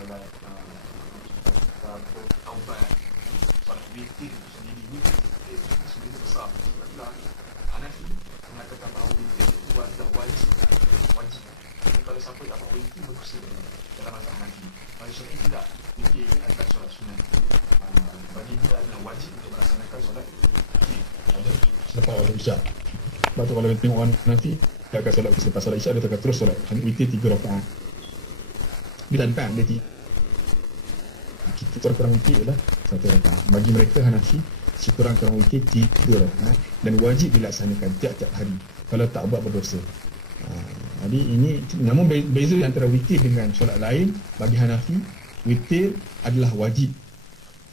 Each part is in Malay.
solat taubat, solat witir itu sendiri ni sendiri besar. Sebablah Hanafi mengatakan bahawa witir itu adalah wajib. Jadi kalau siapa tak buat witir berdosa dalam mazhab Hanafi. Mazhab Syafi'i tidak, witir ini adalah solat sunat. Bagi dia adalah wajib untuk melaksanakan solat witir. Selepas solat Isyak. Sebab tu kalau tengok orang nanti dia akan solat selepas solat Isyak, dia akan terus solat witir 3 rakaat. Dia tak nampak dia kita kurang witir adalah 1 rakaat. Bagi mereka Hanafi sekurang-kurang witir 3 rakaat dan wajib dilaksanakan tiap-tiap hari. Kalau tak buat berdosa. Jadi ini, namun beza antara witir dengan solat lain. Bagi Hanafi, witir adalah wajib.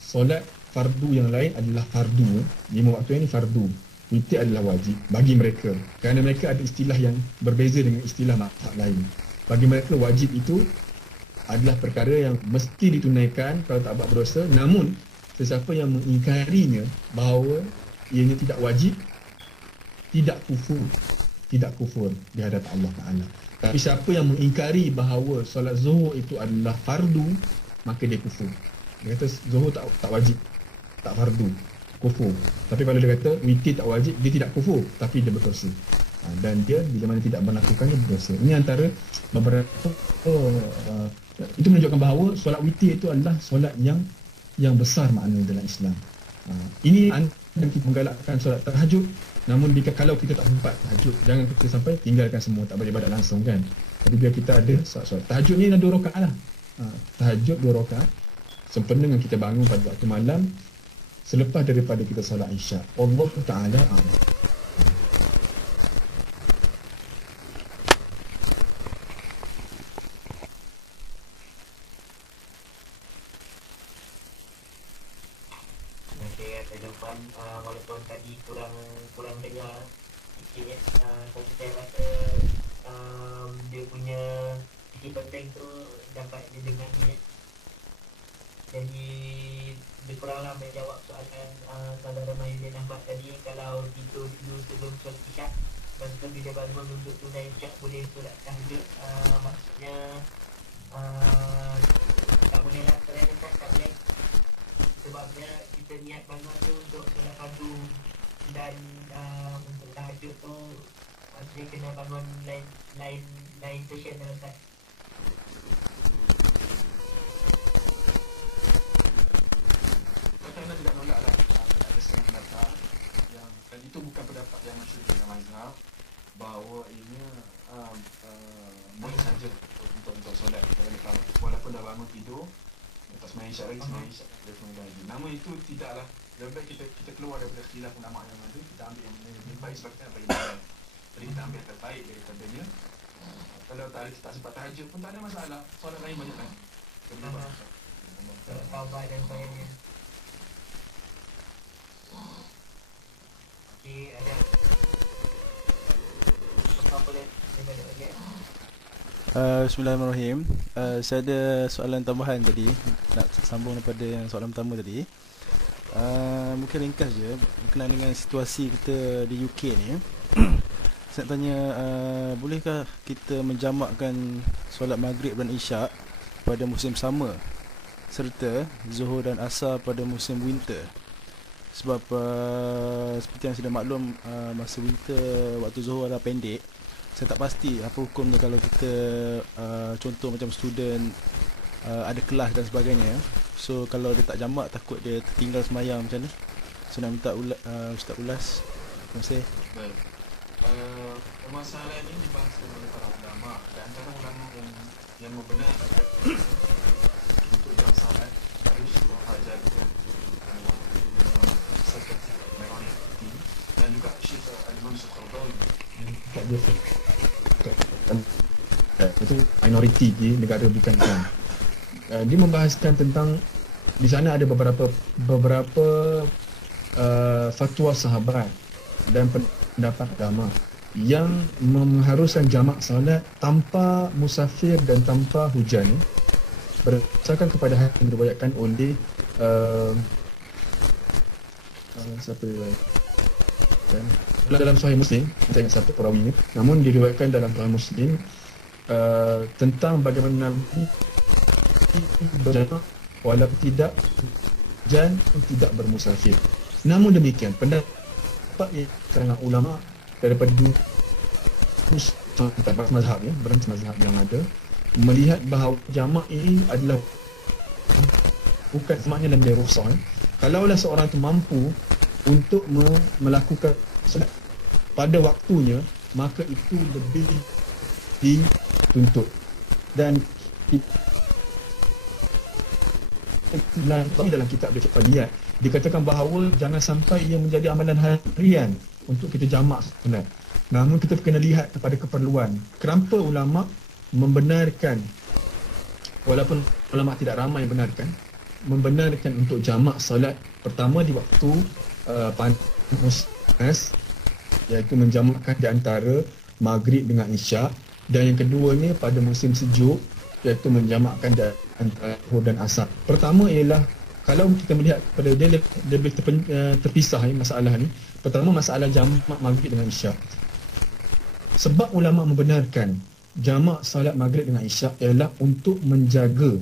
Solat fardu yang lain adalah fardu. 5 waktu ini fardu. Witir adalah wajib bagi mereka. Kerana mereka ada istilah yang berbeza dengan istilah mazhab lain. Bagi mereka wajib itu adalah perkara yang mesti ditunaikan kalau tak buat berdosa. Namun sesiapa yang mengingkarinya bahawa ianya tidak wajib, tidak kufur di hadapan Allah Ta'ala. Tapi siapa yang mengingkari bahawa solat zuhur itu adalah fardu, maka dia kufur. Dia kata zuhur tak wajib, tak fardu, kufur. Tapi kalau dia kata witir tak wajib, dia tidak kufur, tapi dia berdosa. Dan dia bila mana tidak melakukannya berdosa. Ini antara beberapa itu menunjukkan bahawa solat witir itu adalah solat yang besar makna dalam Islam. Ini dan kita menggalakkan solat tahajud. Namun kalau kita tak sempat tahajud, jangan kita sampai tinggalkan semua, tak beribadat langsung kan. Jadi biar kita ada solat tahajud ni ada 2 rakaat lah. Tahajud 2 rakaat sempena dengan kita bangun pada waktu malam selepas daripada kita solat Isyak. Allah Ta'ala a'lam. Walaupun tadi kurang dengar sikit tapi saya rasa dia punya fikir penting tu dapat didengar ni. Jadi lebih kuranglah menjawab soalan saudara Mahyudin Ahmad tadi. Kalau tidur dulu sebelum solat Isyak dan setelah dia bangun untuk tunai Isyak boleh solat tahajud, maksudnya tak boleh lah, tak boleh. Sebabnya kita niat bangun tu untuk solat fardu dan untuk tahajud tu dia kena bangun lain session dalam Ustaz. Kerana tidak nolak lah ada setengah pendapat yang, dan itu bukan pendapat yang masyhur dengan mazhab bahawa ini boleh saja untuk solat walaupun dah bangun tidur lepas sembahyang Isyak lagi, sembahyang Isyak dia sembahyang lagi. Namun itu tidaklah, lebih baik kita keluar daripada khilaf ulama yang ada, kita ambil yang lebih baik sebab kita nak bagi baik. Jadi kita ambil yang terbaik daripadanya. Kalau tak sempat tahajud pun tak ada masalah, solat lain banyak kan. Taubat dan sebagainya. Okey, ada apa boleh daripada lagi? Bismillahirrahmanirrahim. Saya ada soalan tambahan tadi, nak sambung daripada yang soalan pertama tadi. Mungkin ringkas je berkenaan dengan situasi kita di UK ni. Saya nak tanya, bolehkah kita menjamakkan solat maghrib dan isyak pada musim sama serta zuhur dan asar pada musim winter? Sebab seperti yang sudah maklum, masa winter waktu zuhur adalah pendek. Saya tak pasti apa hukumnya kalau kita contoh macam student ada kelas dan sebagainya. So kalau dia tak jamak, takut dia tertinggal semayang macam ni. So nak minta Ustaz ulas. Terima kasih. Baik. Permasalahan ini dibahas oleh para ulama. Di antara ulama yang membenarkan untuk jam salat harus hajat dan juga Syekh Al-Imam Al-Qaradawi itu minoriti di negara bukan Islam. Dia membahaskan tentang di sana ada beberapa fatwa sahabat dan pendapat agama yang mengharuskan jamak salat tanpa musafir dan tanpa hujan, berdasarkan kepada hadis yang diriwayatkan oleh siapa diriwayatkan dalam Sahih Muslim, saya ingat satu perawi ini, namun diriwayatkan dalam Sahih Muslim tentang bagaimana Nabi berjamak walaupun tidak hujan pun tidak bermusafir. Namun demikian, pendapat yang kalangan ulama daripada dua mazhab berbagai mazhab yang ada melihat bahawa jamak ini adalah bukan semaknya dalam dia rukhsah. Kalaulah seorang itu mampu untuk melakukan solat pada waktunya, maka itu lebih dituntut. Dan dalam kitab Al-Qiyat dikatakan bahawa jangan sampai ia menjadi amalan harian untuk kita jamak solat. Namun kita kena lihat kepada keperluan. Kenapa ulama membenarkan, walaupun ulama tidak ramai membenarkan untuk jamak solat pertama di waktu panas, iaitu menjamakkan di antara maghrib dengan isyak, dan yang keduanya pada musim sejuk, iaitu menjamakkan di antara zuhur dan asar. Pertama ialah kalau kita melihat pada dia lebih terpisah masalah ni. Pertama masalah jamak maghrib dengan isyak. Sebab ulama membenarkan jamak salat maghrib dengan isyak ialah untuk menjaga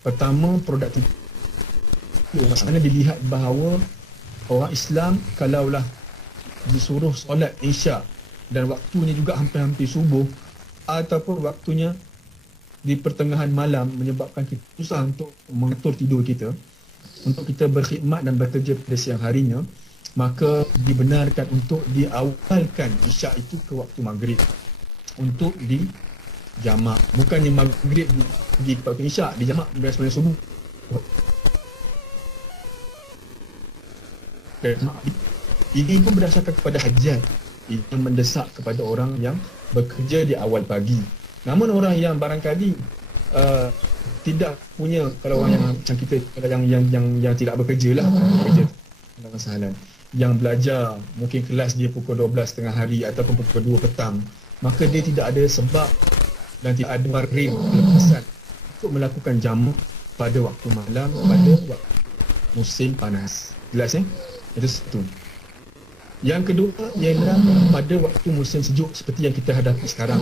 pertama produktivitas. Maksudnya dilihat bahawa orang Islam kalaulah disuruh solat isyak dan waktunya juga hampir-hampir subuh ataupun waktunya di pertengahan malam, menyebabkan kita susah untuk mengatur tidur kita, untuk kita berkhidmat dan bekerja pada siang harinya, maka dibenarkan untuk diawalkan isyak itu ke waktu maghrib untuk dijamak. Bukannya maghrib pergi ke waktu isyak, dijamak sebelum subuh. Ini pun berdasarkan kepada hajat yang mendesak kepada orang yang bekerja di awal pagi. Namun orang yang barangkali tidak punya, kalau orang yang macam kita, yang tidak bekerja lah, bekerja dalam masalah, yang belajar mungkin kelas dia pukul 12 tengah hari ataupun pukul 2 petang, maka dia tidak ada sebab dan tidak ada marim kelepasan untuk melakukan jamak pada waktu malam, pada waktu musim panas. Jelas Itu satu. Yang kedua ialah pada waktu musim sejuk seperti yang kita hadapi sekarang,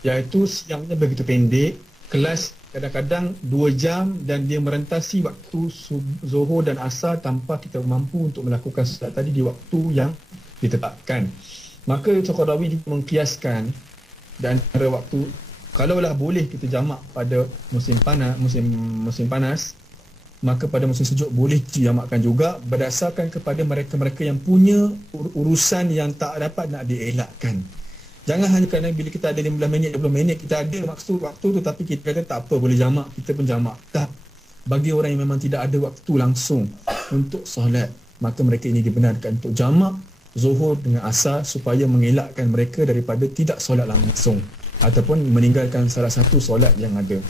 iaitu siangnya begitu pendek, kelas kadang-kadang 2 jam dan dia merentasi waktu zuhur dan asar tanpa kita mampu untuk melakukan solat tadi di waktu yang ditetapkan. Maka Al-Qaradawi mengkiaskan dan antara waktu, kalaulah boleh kita jamak pada musim panas, maka pada musim sejuk boleh dijamakkan juga, berdasarkan kepada mereka-mereka yang punya urusan yang tak dapat nak dielakkan. Jangan hanya kerana bila kita ada 15 minit, 20 minit, kita ada maksud waktu tu tapi kita kata tak apa, boleh jamak, kita pun jamak. Tak. Bagi orang yang memang tidak ada waktu langsung untuk solat, maka mereka ini dibenarkan untuk jamak zuhur dengan asar supaya mengelakkan mereka daripada tidak solat langsung ataupun meninggalkan salah satu solat yang ada.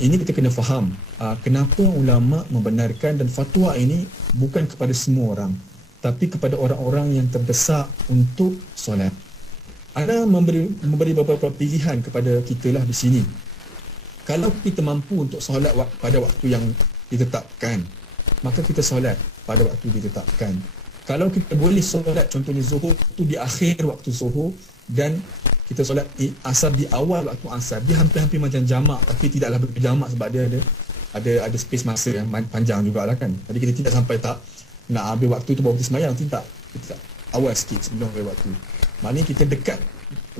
Ini kita kena faham kenapa ulama membenarkan, dan fatwa ini bukan kepada semua orang tapi kepada orang-orang yang terdesak untuk solat. Ana memberi beberapa pilihan kepada kita lah di sini. Kalau kita mampu untuk solat pada waktu yang ditetapkan, maka kita solat pada waktu ditetapkan. Kalau kita boleh solat contohnya zuhur itu di akhir waktu zuhur dan kita solat asar di awal waktu asar, dia hampir-hampir macam jamak tapi tidaklah berjamak sebab dia ada space masa yang panjang jugalah kan. Jadi kita tidak sampai tak nak ambil waktu tu baru kita semayang, tidak. Kita awal sikit sebelum ambil waktu. Maknanya kita dekat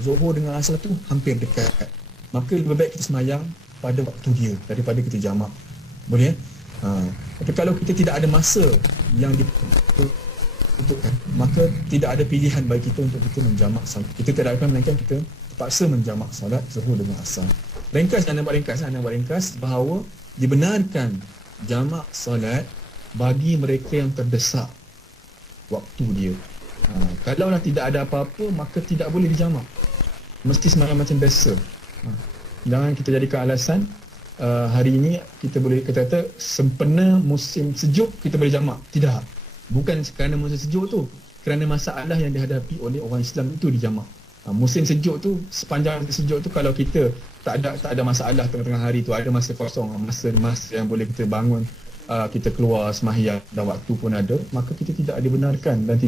zuhur dengan asar tu hampir dekat. Maka lebih baik kita semayang pada waktu dia daripada kita jamak. Boleh tapi kalau kita tidak ada masa yang dibutuhkan, maka tidak ada pilihan bagi kita untuk kita menjamak salat. Kita tidak akan melainkan kita terpaksa menjamak salat zuhur dengan asar. Ringkas bahawa dibenarkan jamak salat bagi mereka yang terdesak waktu dia. Kalaulah tidak ada apa-apa, maka tidak boleh dijamak. Mesti semayang macam biasa. Jangan kita jadikan alasan hari ini kita boleh kata sempena musim sejuk kita boleh jamak. Tidak. Bukan kerana musim sejuk tu, kerana masalah yang dihadapi oleh orang Islam itu dijamak. Musim sejuk tu, sepanjang sejuk tu, kalau kita tak ada masalah tengah-tengah hari tu, ada masa kosong, masa yang boleh kita bangun, kita keluar sembahyang dan waktu pun ada, maka kita tidak dibenarkan dan tidak